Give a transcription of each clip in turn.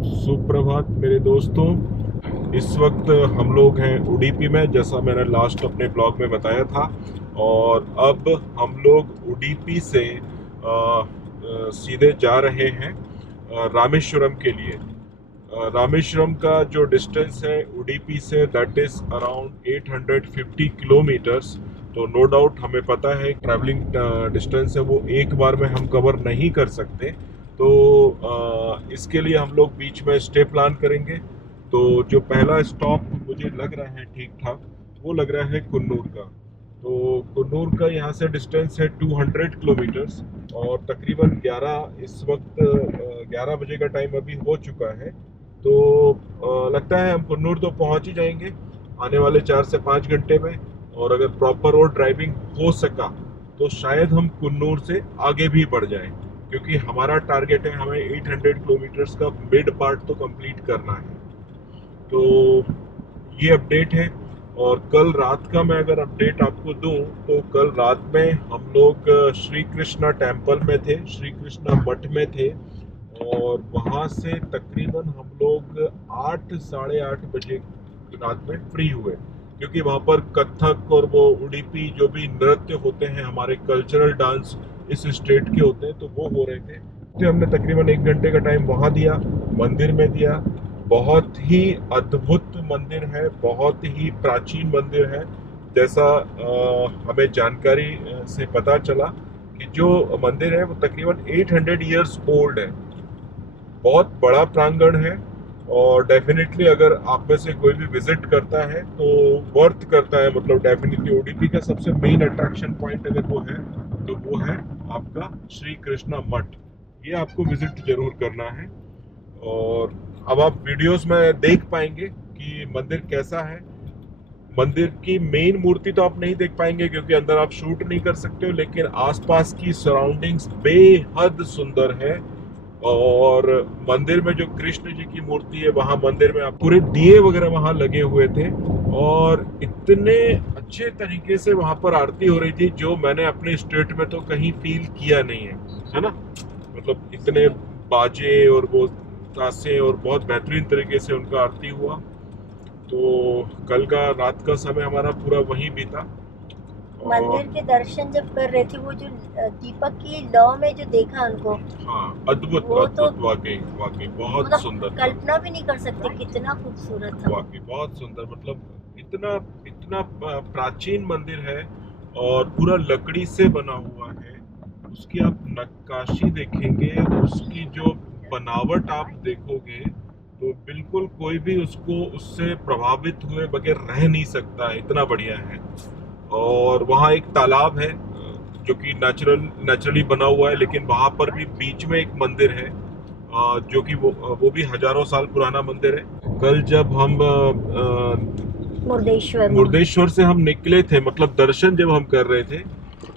सुप्रभात मेरे दोस्तों। इस वक्त हम लोग हैं उडुपी में, जैसा मैंने लास्ट अपने ब्लॉग में बताया था। और अब हम लोग उडुपी से सीधे जा रहे हैं रामेश्वरम के लिए। रामेश्वरम का जो डिस्टेंस है उडुपी से, दैट इज़ अराउंड 850 किलोमीटर्स। तो नो डाउट हमें पता है ट्रैवलिंग डिस्टेंस है वो एक बार में हम कवर नहीं कर सकते। तो इसके लिए हम लोग बीच में स्टे प्लान करेंगे। तो जो पहला स्टॉप मुझे लग रहा है ठीक ठाक, वो लग रहा है कुन्नूर का। तो कुन्नूर का यहाँ से डिस्टेंस है 200 किलोमीटर्स। और तकरीबन 11 इस वक्त 11 बजे का टाइम अभी हो चुका है। तो लगता है हम कुन्नूर तो पहुँच ही जाएंगे आने वाले 4 से 5 घंटे में। और अगर प्रॉपर रोड ड्राइविंग हो सका तो शायद हम कुन्नूर से आगे भी बढ़ जाएं, क्योंकि हमारा टारगेट है हमें 800 किलोमीटर्स का मिड पार्ट तो कंप्लीट करना है। तो ये अपडेट है। और कल रात का मैं अगर अपडेट आपको दूं तो कल रात में हम लोग श्री कृष्णा टेम्पल में थे, श्री कृष्णा मठ में थे। और वहाँ से तकरीबन हम लोग 8 साढ़े 8 बजे रात में फ्री हुए, क्योंकि वहाँ पर कथक और वो उडुपी जो भी नृत्य होते हैं, हमारे कल्चरल डांस इस स्टेट के होते हैं, तो वो हो रहे थे। तो हमने तकरीबन 1 घंटे का टाइम वहाँ दिया, मंदिर में दिया। बहुत ही अद्भुत मंदिर है, बहुत ही प्राचीन मंदिर है। जैसा हमें जानकारी से पता चला कि जो मंदिर है वो तकरीबन 800 इयर्स ओल्ड है। बहुत बड़ा प्रांगण है। और डेफिनेटली अगर आप में से कोई भी विजिट करता है तो वर्थ करता है। मतलब डेफिनेटली उडुपी का सबसे मेन अट्रैक्शन पॉइंट अगर वो है तो वो है आपका श्री कृष्णा मठ। ये आपको विजिट जरूर करना है। और अब आप वीडियोस में देख पाएंगे कि मंदिर कैसा है। मंदिर की मेन मूर्ति तो आप नहीं देख पाएंगे क्योंकि अंदर आप शूट नहीं कर सकते हो, लेकिन आसपास की सराउंडिंग्स बेहद सुंदर है। और मंदिर में जो कृष्ण जी की मूर्ति है, वहां मंदिर में आप पूरे दिए वगैरह वहां लगे हुए थे। और इतने अच्छे तरीके से वहां पर आरती हो रही थी जो मैंने अपने स्टेट में तो कहीं फील किया नहीं है ना। मतलब इतने बाजे और वो तासे और बहुत बेहतरीन तरीके से उनका आरती हुआ। तो कल का रात का समय हमारा पूरा वहीं बीता। मंदिर के दर्शन जब कर रहे थे, वो जो दीपक की लौ में जो देखा उनको, हाँ, अद्भुत वो तो अद्भुत, वाकई वाकई बहुत मतलब सुंदर था। कल्पना भी नहीं कर सकते कितना खूबसूरत था वो। वाकई बहुत सुंदर, मतलब इतना इतना प्राचीन मंदिर है और पूरा लकड़ी से बना हुआ है। उसकी आप नक्काशी देखेंगे, उसकी जो बनावट आप देखोगे तो बिल्कुल कोई भी उसको उससे प्रभावित हुए बगैर रह नहीं सकता है, इतना बढ़िया है। और वहाँ एक तालाब है जो कि नेचुरली बना हुआ है, लेकिन वहाँ पर भी बीच में एक मंदिर है जो कि वो भी हजारों साल पुराना मंदिर है। कल जब हम मुर्देश्वर मुर्देश्वर से हम निकले थे, मतलब दर्शन जब हम कर रहे थे,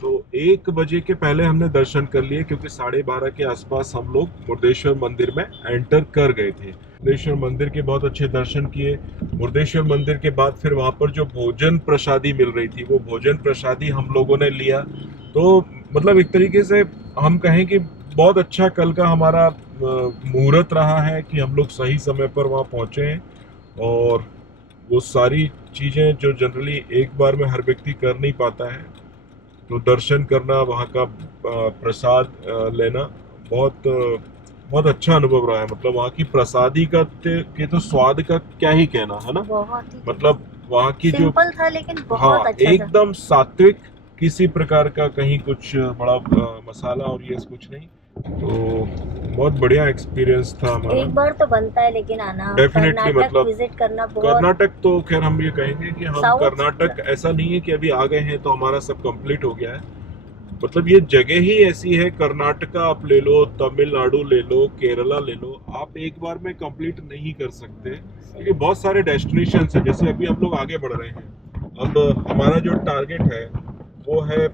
तो 1 बजे के पहले हमने दर्शन कर लिए, क्योंकि 12:30 के आसपास हम लोग मुर्देश्वर मंदिर में एंटर कर गए थे। मुर्देश्वर मंदिर के बहुत अच्छे दर्शन किए। मुर्देश्वर मंदिर के बाद फिर वहाँ पर जो भोजन प्रसादी मिल रही थी, वो भोजन प्रसादी हम लोगों ने लिया। तो मतलब एक तरीके से हम कहें कि बहुत अच्छा कल का हमारा मुहूर्त रहा है कि हम लोग सही समय पर वहाँ पहुँचे हैं। और वो सारी चीज़ें जो जनरली एक बार में हर व्यक्ति कर नहीं पाता है, तो दर्शन करना, वहाँ का प्रसाद लेना बहुत बहुत अच्छा अनुभव रहा है। मतलब वहाँ की प्रसादी का के तो स्वाद का क्या ही कहना है ना। बहुत ही मतलब वहाँ की जो, सिंपल था लेकिन हाँ, बहुत अच्छा था। एकदम सात्विक, किसी प्रकार का कहीं कुछ बड़ा मसाला और ये कुछ नहीं। तो बहुत बढ़िया एक्सपीरियंस था हमारा। एक बार तो बनता है लेकिन आना, डेफिनेटली, कर्नाटक मतलब विजिट करना बहुत। कर्नाटक तो खैर हम ये कहेंगे कि हम साउथ कर्नाटक ऐसा नहीं है कि अभी आ गए हैं तो हमारा सब कंप्लीट हो गया है। मतलब ये जगह ही ऐसी है, कर्नाटका आप ले लो, तमिलनाडु ले लो, केरला ले लो, आप एक बार में कंप्लीट नहीं कर सकते, क्योंकि बहुत सारे डेस्टिनेशन है। जैसे अभी हम लोग आगे बढ़ रहे हैं, अब हमारा जो टारगेट है वो है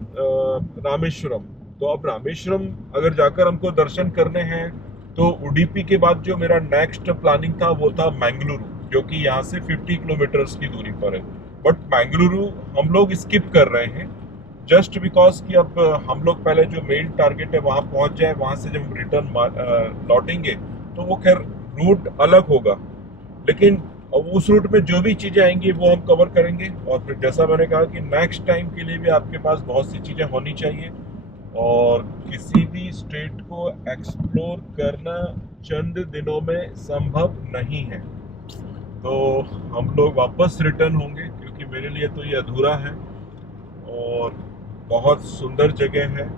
रामेश्वरम। तो अब रामेश्वरम अगर जाकर हमको दर्शन करने हैं तो उडुपी के बाद जो मेरा नेक्स्ट प्लानिंग था वो था मैंगलुरु, जो कि यहाँ से 50 किलोमीटर्स की दूरी पर है। बट मैंगलुरु हम लोग स्किप कर रहे हैं, जस्ट बिकॉज कि अब हम लोग पहले जो मेन टारगेट है वहाँ पहुँच जाए, वहाँ से जब हम रिटर्न लौटेंगे तो वो खैर रूट अलग होगा, लेकिन उस रूट में जो भी चीज़ें आएंगी वो हम कवर करेंगे। और फिर जैसा मैंने कहा कि नेक्स्ट टाइम के लिए भी आपके पास बहुत सी चीज़ें होनी चाहिए, और किसी भी स्टेट को एक्सप्लोर करना चंद दिनों में संभव नहीं है। तो हम लोग वापस रिटर्न होंगे, क्योंकि मेरे लिए तो ये अधूरा है और बहुत सुंदर जगह है।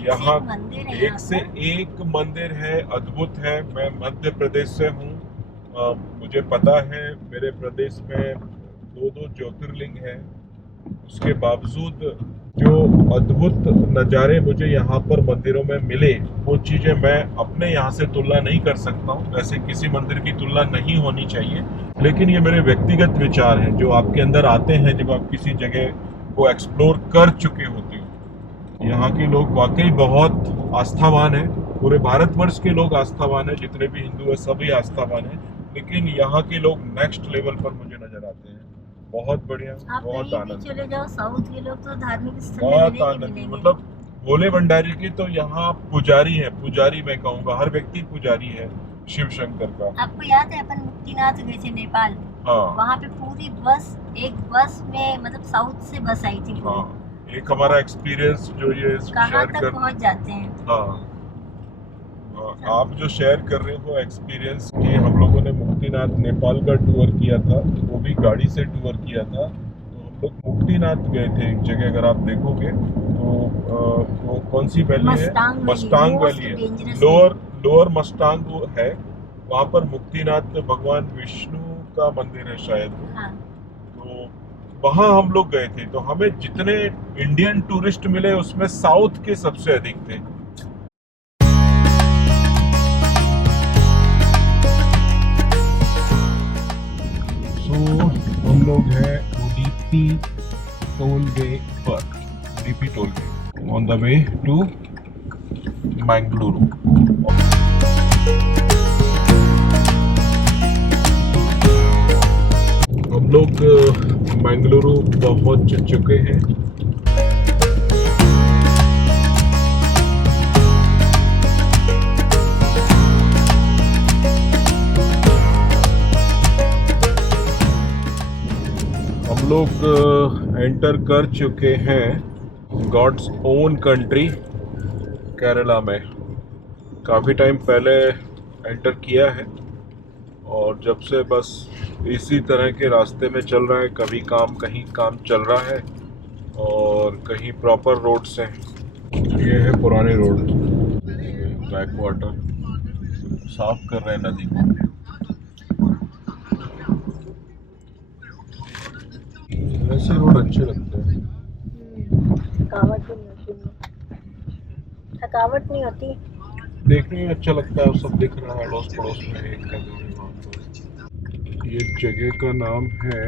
यहाँ मंदिर है, एक से एक मंदिर है, अद्भुत है। मैं मध्य प्रदेश से हूँ, मुझे पता है मेरे प्रदेश में 2 ज्योतिर्लिंग हैं। उसके बावजूद जो अद्भुत नज़ारे मुझे यहाँ पर मंदिरों में मिले, वो चीज़ें मैं अपने यहाँ से तुलना नहीं कर सकता हूँ। वैसे किसी मंदिर की तुलना नहीं होनी चाहिए, लेकिन ये मेरे व्यक्तिगत विचार हैं जो आपके अंदर आते हैं जब आप किसी जगह को एक्सप्लोर कर चुके होते हो। यहाँ के लोग वाकई बहुत आस्थावान हैं। पूरे भारतवर्ष के लोग आस्थावान हैं, जितने भी हिंदू हैं सभी आस्थावान हैं, लेकिन यहाँ के लोग नेक्स्ट लेवल पर मुझे नजर आते हैं। बहुत बढ़िया, बहुत आनंद, चले जाओ, साउथ के लोग तो धार्मिक स्थल बहुत आनंद। मतलब भोले भंडारी की तो यहाँ पुजारी है, पुजारी मैं कहूँगा, हर व्यक्ति पुजारी है शिव शंकर का। आपको याद है अपन मुक्तिनाथ गए थे नेपाल? हाँ, वहाँ पे पूरी बस, एक बस में मतलब साउथ से बस आई थी। हाँ, एक हमारा एक्सपीरियंस जो ये कहाँ तक पहुँच जाते हैं। हाँ, आप जो शेयर कर रहे हो एक्सपीरियंस कि हम लोगों ने मुक्तिनाथ नेपाल का टूर किया था, वो भी गाड़ी से टूर किया था। तो हम लोग मुक्तिनाथ गए थे एक जगह, अगर आप देखोगे तो वो कौन सी वैली है? मस्टांग वैली है, लोअर मस्टांग है। वहाँ पर मुक्तिनाथ भगवान विष्णु का मंदिर है शायद। हाँ। तो वहाँ हम लोग गए थे, तो हमें जितने इंडियन टूरिस्ट मिले उसमें साउथ के सबसे अधिक थे। हम लोग हैं उडीपी टोलवे पर, Udupi tollway on the way to Mangaluru. हम लोग मैंगलुरु पहुंच चुके हैं। हम लोग एंटर कर चुके हैं गॉड्स ओन कंट्री केरला में। काफ़ी टाइम पहले एंटर किया है, और जब से बस इसी तरह के रास्ते में चल रहा है। कभी काम, कहीं काम चल रहा है, और कहीं प्रॉपर रोड्स हैं। ये है पुराने रोड, बैक वाटर साफ कर रहे हैं नदी को। ऐसे रोड अच्छे लगते हैं, थकावट नहीं होती, देखने में अच्छा लगता है। सब दिख रहा है अड़ोस पड़ोस में, एक का दो। ये जगह का नाम है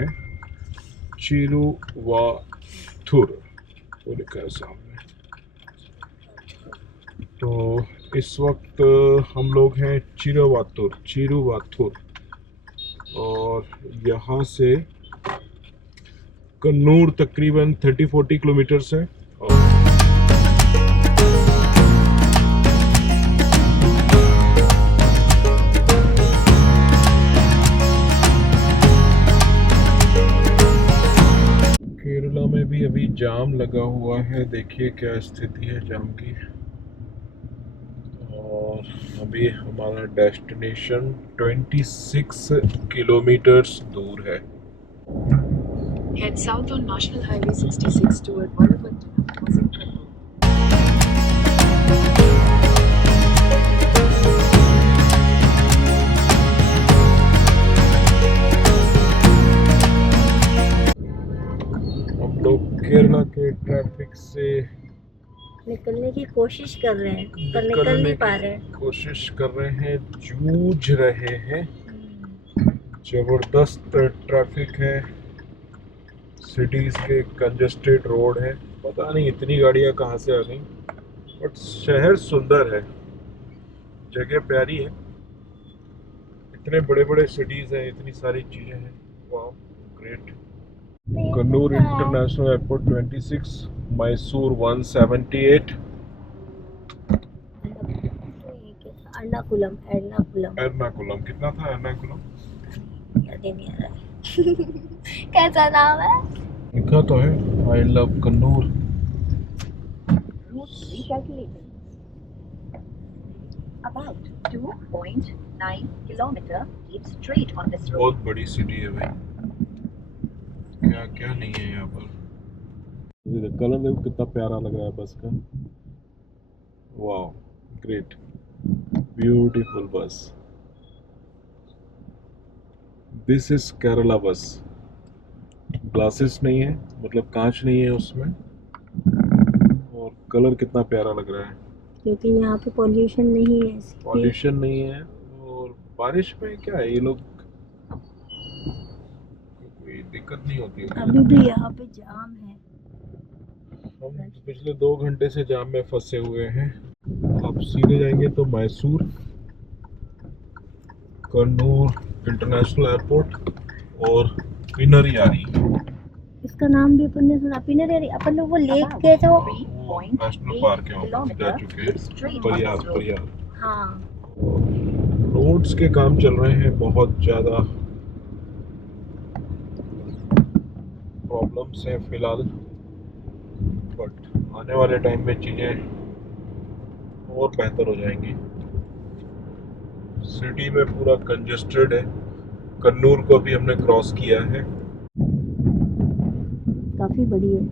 चिरुवाथुर, वो लिखा है सामने। तो इस वक्त हम लोग हैं चिरुवाथुर, और यहाँ से कन्नूर तकरीबन 30-40 किलोमीटर्स है। केरला में भी अभी जाम लगा हुआ है, देखिए क्या स्थिति है जाम की। और अभी हमारा डेस्टिनेशन 26 किलोमीटर्स दूर है। Head south on National Highway 66 toward Vallabhadra, causing trouble. हम लोग केरला के ट्रैफिक से निकलने की कोशिश कर रहे हैं, पर निकल नहीं पा रहे हैं। कोशिश कर रहे हैं, जूझ रहे हैं। जबरदस्त ट्रैफिक है, सिटीज के कंजेस्टेड रोड है। पता नहीं इतनी गाड़ियां कहाँ से आ गई, बट शहर सुंदर है, जगह प्यारी है। इतने बड़े बड़े सिटीज हैं, इतनी सारी चीजें हैं, वाह great. Kannur international airport 26, Mysore 178। Ernakulam Ernakulam Ernakulam कितना था एर्नाकुलम? याद ही नहीं आ रहा है कैसा नाम है? लिखा तो है I love Kannur. Route recalculated. About 2.9 kilometer. Keep straight on this road. बहुत बड़ी सिटी है भाई, क्या क्या नहीं है यहाँ पर। कलर देखो कितना प्यारा लग रहा है बस का। वाह ग्रेट, ब्यूटीफुल बस। दिस इज केरला बस। ग्लासेस नहीं है, मतलब कांच नहीं है उसमें, और कलर कितना प्यारा लग रहा है। क्योंकि यहाँ पे पॉल्यूशन नहीं है इसलिए। पॉल्यूशन नहीं है, और बारिश में क्या है ये लोग कोई दिक्कत नहीं होती है। अभी भी यहाँ पे जाम है। हम पिछले 2 घंटे से जाम में फंसे हुए हैं। अब सीधे जाएंगे तो मैसूर, कन्नूर इंटरनेशनल एयरपोर्ट और पिनरियारी। इसका नाम भी अपन ने सुना, पिनरियारी। अपन लोग वो लेक गए थे वो। नेशनल पार्क है, वहाँ पे जा चुके हैं। परियार परियार। हाँ रोड्स के काम चल रहे हैं, बहुत ज़्यादा प्रॉब्लम्स हैं फिलहाल, बट आने वाले टाइम में चीज़ें और बेहतर हो जाएंगी। सिटी में पूरा कंजेस्टेड है। कन्नूर को भी हमने क्रॉस किया है। काफी बड़ी है।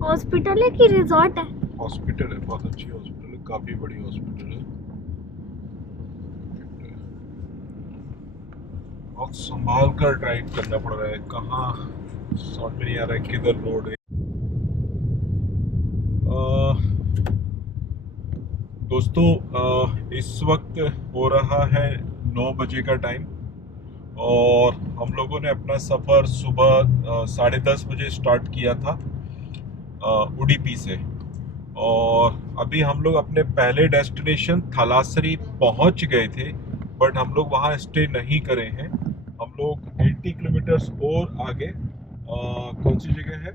हॉस्पिटल है कि रिजॉर्ट है? हॉस्पिटल है, बहुत अच्छी हॉस्पिटल है, काफ़ी बड़ी हॉस्पिटल है। बहुत संभाल कर ड्राइव करना पड़ रहा है, कहाँ समझ में नहीं आ रहा है किधर रोड है। दोस्तों इस वक्त हो रहा है 9 बजे का टाइम, और हम लोगों ने अपना सफ़र सुबह 10:30 बजे स्टार्ट किया था उडुपी से, और अभी हम लोग अपने पहले डेस्टिनेशन थलासरी पहुंच गए थे, बट हम लोग वहां स्टे नहीं करे हैं। हम लोग 80 किलोमीटर्स और आगे कौन सी जगह है?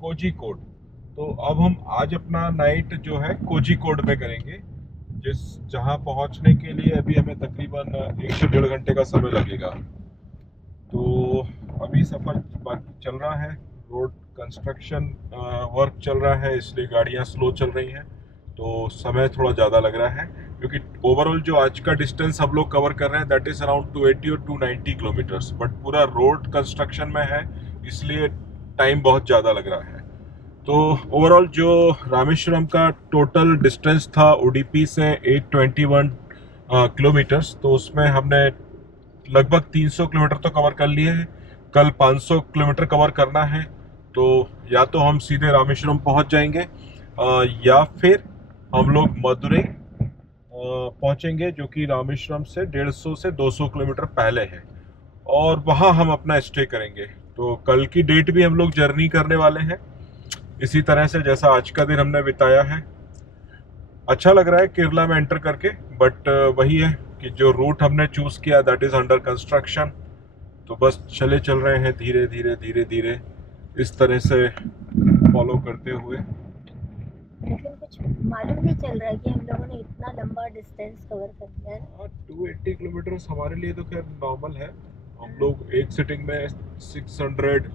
कोझिकोड। तो अब हम आज अपना नाइट जो है कोझिकोड में करेंगे, जहां पहुंचने के लिए अभी हमें तकरीबन 1 से 1.5 घंटे का समय लगेगा। तो अभी सफ़र बाकी चल रहा है, रोड कंस्ट्रक्शन वर्क चल रहा है, इसलिए गाड़ियां स्लो चल रही हैं, तो समय थोड़ा ज़्यादा लग रहा है, क्योंकि ओवरऑल जो आज का डिस्टेंस हम लोग कवर कर रहे हैं दैट इज़ अराउंड 280 और 290 किलोमीटर्स, बट पूरा रोड कंस्ट्रक्शन में है, इसलिए टाइम बहुत ज़्यादा लग रहा है। तो ओवरऑल जो रामेश्वरम का टोटल डिस्टेंस था उडुपी से 821 किलोमीटर्स, तो उसमें हमने लगभग 300 किलोमीटर तो कवर कर लिए हैं। कल 500 किलोमीटर कवर करना है, तो या तो हम सीधे रामेश्वरम पहुंच जाएंगे या फिर हम लोग मदुरई पहुंचेंगे, जो कि रामेश्वरम से 150 से 200 किलोमीटर पहले है, और वहां हम अपना स्टे करेंगे। तो कल की डेट भी हम लोग जर्नी करने वाले हैं इसी तरह से जैसा आज का दिन हमने बिताया है। अच्छा लग रहा है केरला में एंटर करके, बट वही है कि जो रूट हमने चूज़ किया दैट इज़ अंडर कंस्ट्रक्शन, तो बस चल रहे हैं धीरे धीरे धीरे धीरे इस तरह से फॉलो करते हुए। लेकिन कुछ मालूम नहीं चल रहा है कि हम लोगों ने इतना लंबा डिस्टेंस कवर कर दिया है। 280 किलोमीटर हमारे लिए तो खैर नॉर्मल है। हम लोग एक सिटिंग में 600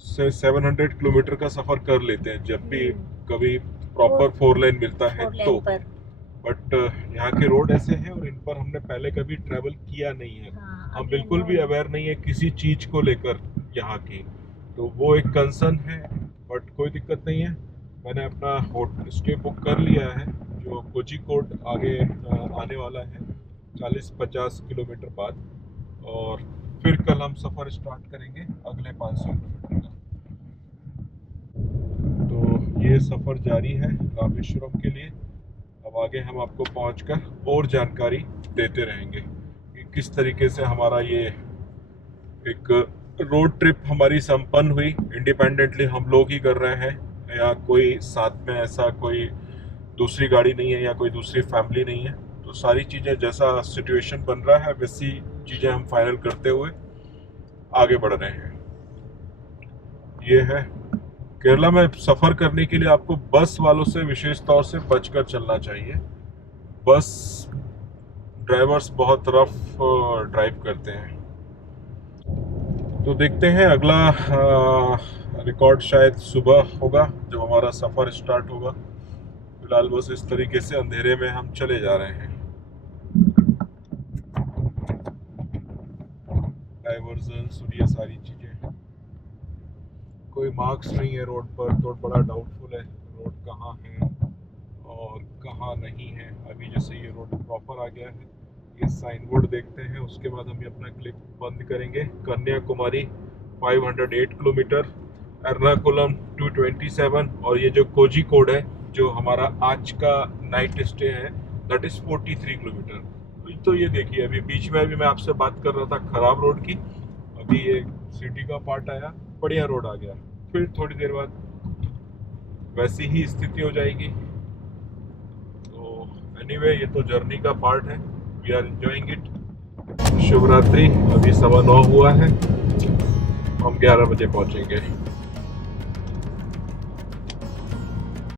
से 700 किलोमीटर का सफ़र कर लेते हैं जब भी कभी प्रॉपर 4 लेन मिलता है तो, बट यहाँ के रोड ऐसे हैं और इन पर हमने पहले कभी ट्रैवल किया नहीं है। हम बिल्कुल भी अवेयर नहीं है किसी चीज़ को लेकर यहाँ की, तो वो एक कंसर्न है, बट कोई दिक्कत नहीं है। मैंने अपना होटल स्टे बुक कर लिया है जो कोझिकोड आगे आने वाला है 40-50 किलोमीटर बाद, और फिर कल हम सफ़र स्टार्ट करेंगे अगले 500 किलोमीटर का। तो ये सफ़र जारी है रामेश्वरम के लिए। अब आगे हम आपको पहुंचकर और जानकारी देते रहेंगे कि किस तरीके से हमारा ये एक रोड ट्रिप हमारी संपन्न हुई। इंडिपेंडेंटली हम लोग ही कर रहे हैं, या कोई साथ में ऐसा कोई दूसरी गाड़ी नहीं है या कोई दूसरी फैमिली नहीं है। तो सारी चीज़ें जैसा सिचुएशन बन रहा है वैसी चीज़ें हम फाइनल करते हुए आगे बढ़ रहे हैं। ये है केरला में सफ़र करने के लिए आपको बस वालों से विशेष तौर से बचकर चलना चाहिए, बस ड्राइवर्स बहुत रफ ड्राइव करते हैं। तो देखते हैं अगला रिकॉर्ड शायद सुबह होगा जब हमारा सफ़र स्टार्ट होगा। फिलहाल बस इस तरीके से अंधेरे में हम चले जा रहे हैं। डाइवर्जन्स और ये सारी चीज़ें, कोई मार्क्स नहीं है रोड पर, तो बड़ा डाउटफुल है रोड कहाँ है और कहाँ नहीं है। अभी जैसे ये रोड प्रॉपर आ गया है, ये साइन बोर्ड देखते हैं, उसके बाद हम ये अपना क्लिप बंद करेंगे। कन्याकुमारी 508 किलोमीटर, एर्नाकुलम 227 और ये जो कोझिकोड है जो हमारा आज का नाइट स्टे है दैट इज़ 43 किलोमीटर। तो ये देखिए, अभी बीच में अभी मैं आपसे बात कर रहा था खराब रोड की, अभी ये सिटी का पार्ट आया, बढ़िया रोड आ गया, फिर थोड़ी देर बाद वैसी ही स्थिति हो जाएगी। तो एनीवे ये तो जर्नी का पार्ट है, वी आर एंजॉयिंग इट। शुभ रात्रि। अभी 9:15 हुआ है, हम 11 बजे पहुंचेंगे।